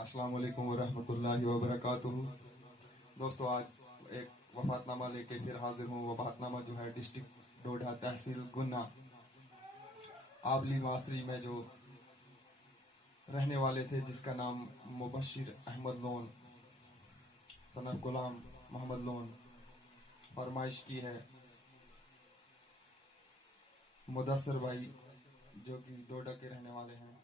अस्सलाम वालेकुम वरहमतुल्लाहि वबरकातुहू। दोस्तों, आज एक वफातनामा लेके फिर हाजिर हूँ। वफातनामा जो है डिस्ट्रिक्ट डोडा, तहसील गुन्ना, आबली मासरी में जो रहने वाले थे, जिसका नाम मुबशिर अहमद लोन सनफ गुलाम मोहम्मद लोन, फरमाइश की है मुदस्सर भाई जो कि डोडा के रहने वाले हैं।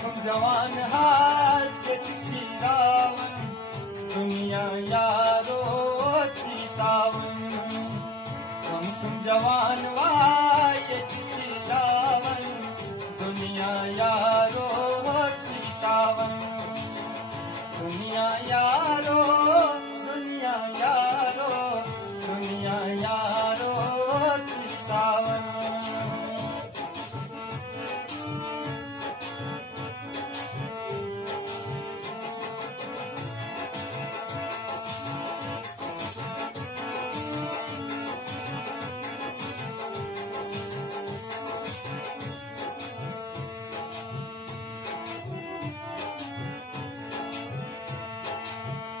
तुम जवान हाथ चिरावन दुनिया यारो चितावन तुम जवान वाय चिरावन दुनिया यारो चितावन दुनिया यारो दुनिया यारो दुनिया यारो चितावन।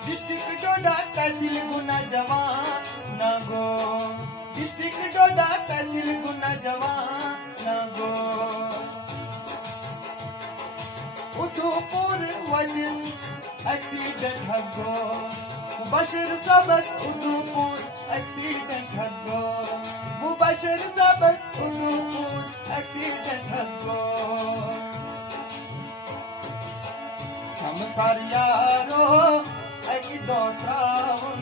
डिस्ट्रिक्ट डोडा तहसील गुना जवान न गो डिस्ट्रिक्ट डोडा तहसील गुना जवान न गो उदयपुर वजन एक्सीडेंट हस गो मुबशिर सबस उदयपुर एक्सीडेंट हस गो मुबशिर सबस उदयपुर एक्सीडेंट हस गो समसार यारो दो त्रावन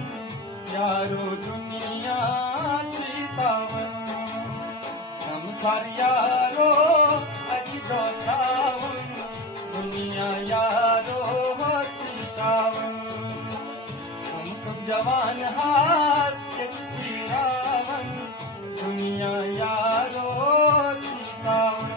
यारो दुनिया चितावन संसार यारो दो त्रावन दुनिया यारो चितावन तुम जवान हाथ चिरावन दुनिया यारो चितावन।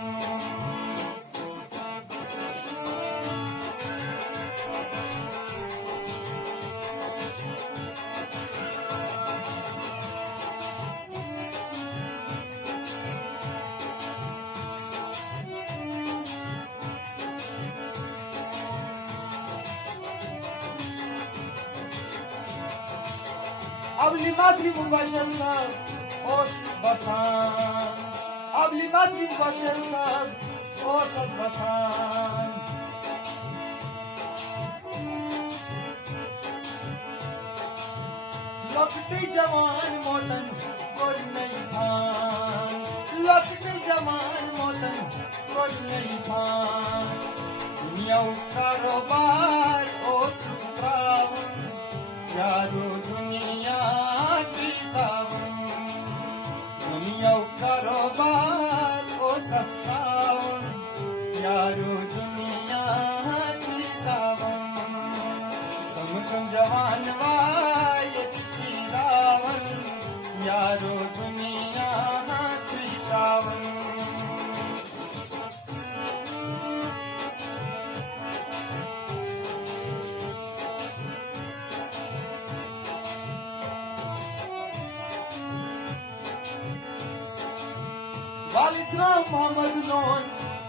अबली मासरी मुबशिर साहब ओस बसान अबली मासरी मुबशिर साहब ओस बसान लखती जवान मोतन कोई नहीं खान लखती जवान मोतन कोई नहीं खान दुनिया कारोबार ओस सुत्रावन यारो दुनिया चितावन दुनिया कारोबार ओ सस्तावन यारो दुनिया चितावन तुम जवान वाय चिरावन यारो दुनिया चितावन। वालिदराम मोहम्मद लोन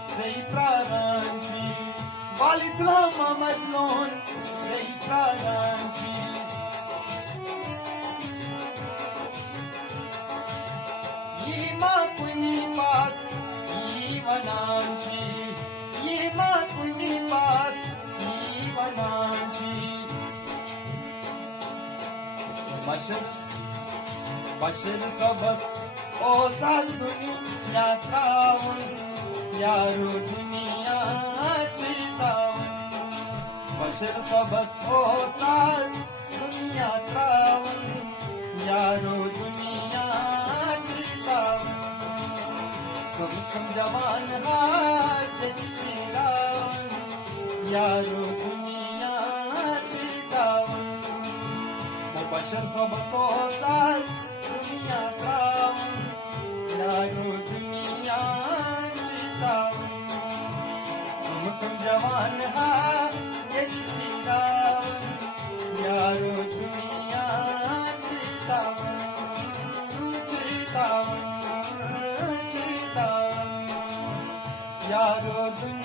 सही प्राणांची वालिदराम मोहम्मद लोन सही प्राणांची ये माँ कुनी पास ये वनांची ये माँ कुनी पास ये वनांची बशर सबस ओ साल दुनिया त्रावन यारो दुनिया चितावन बशर सबस ओ साल दुनिया त्रावन यारो दुनिया चितावन तुम जवान हाथ चिरावन यारो दुनिया चितावन मुबशिर सबस ओ साल दुनिया त्रावन यारो दुनिया चितावन तुम जवान चिरावन यारो दुनिया चितावन चितावन। यारो दुनिया